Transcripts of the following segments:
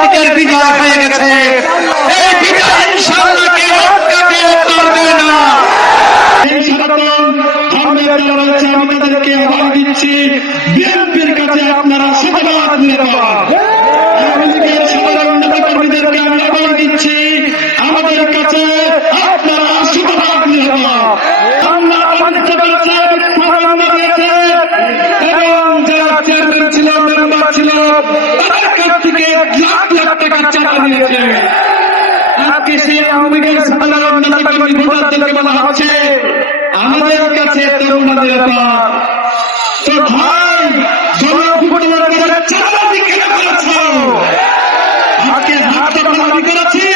আমাদের বিজয় হয়ে গেছে। এই বিজয় ইনশাআল্লাহ কেউ আটকাতে পারবে না। এই সাধারণ ধর্মের যারা রয়েছে আমি তাদেরকে আহ্বান দিচ্ছি, বিএনপির কাছে আপনারা শতভাগ নিরাপদ। আওয়ামী লীগের সাধারণ নেতাকর্মীদেরকে আমি আহ্বান দিচ্ছি, আমাদের কাছে আপনারা শতভাগ নিরাপদ। আমরা আহ্বানিত করেছি, প্রমাণ দিয়েছে এবং যারা চেয়ারম্যান ছিল, মেম্বার ছিল, তাদের কাছ থেকে লাখ লাখ টাকা চাঁদা নিয়েছে। আজকে সেই আওয়ামী লীগের সাধারণ নেতাকর্মী ভোটারদেরকে বলা হচ্ছে আমাদের কাছে তোমরা নিরাপদ। তো ভাই, জনভোটের কাছে চাঁদাবাজি কেন করেছো? আজকে হাত চাঁদাবাজি করেছি,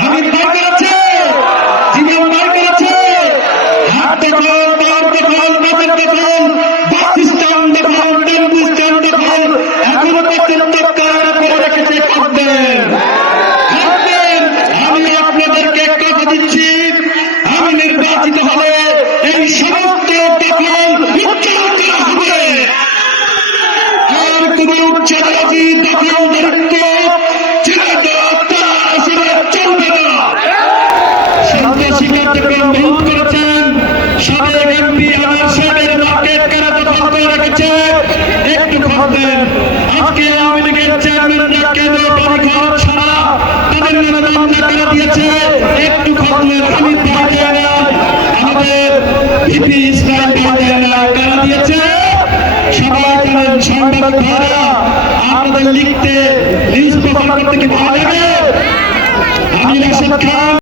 হামিদ ভাই করেছে, জীবন ভাই করেছে, হাত দখল, পাওয়ার দখল, বাজার দখল, বাস স্ট্যান্ড দখল, টেম্পু স্ট্যান্ড দখল, এখনো পর্যন্ত কারা করে রেখেছে খাদ্যের। আমি আপনাদেরকে কথা দিচ্ছি, আমি নির্বাচিত হলে এই সমস্ত দখল উচ্ছেদ করা হবে। আর কোন উচ্ছেদবাজি দখল দায়িত্ব চলবে না। সন্ত্রাসী কার্যক্রম বন্ধ করেছেন সাবেক এমপি আমার সাহেবের মার্কেট কারা দখল করে রেখেছে, একটু খবর। আজকে আওয়ামী লীগের চেয়ারম্যানরা কেন্দ্র পরিঘর ছাড়া তাদের নামে মামলা করে দিয়েছে, একটু খবর। হামিদ ভাই দেয় না, আমাদের ভিপি ইসলাম ভাই দেয় না, কারা দিয়েছে? সবাই জানেন। সাংবাদিক ভাইরা, আপনাদের লিখতে নিউজ পেপার করতে কি ভালো লাগে? আমি রাশেদ খান।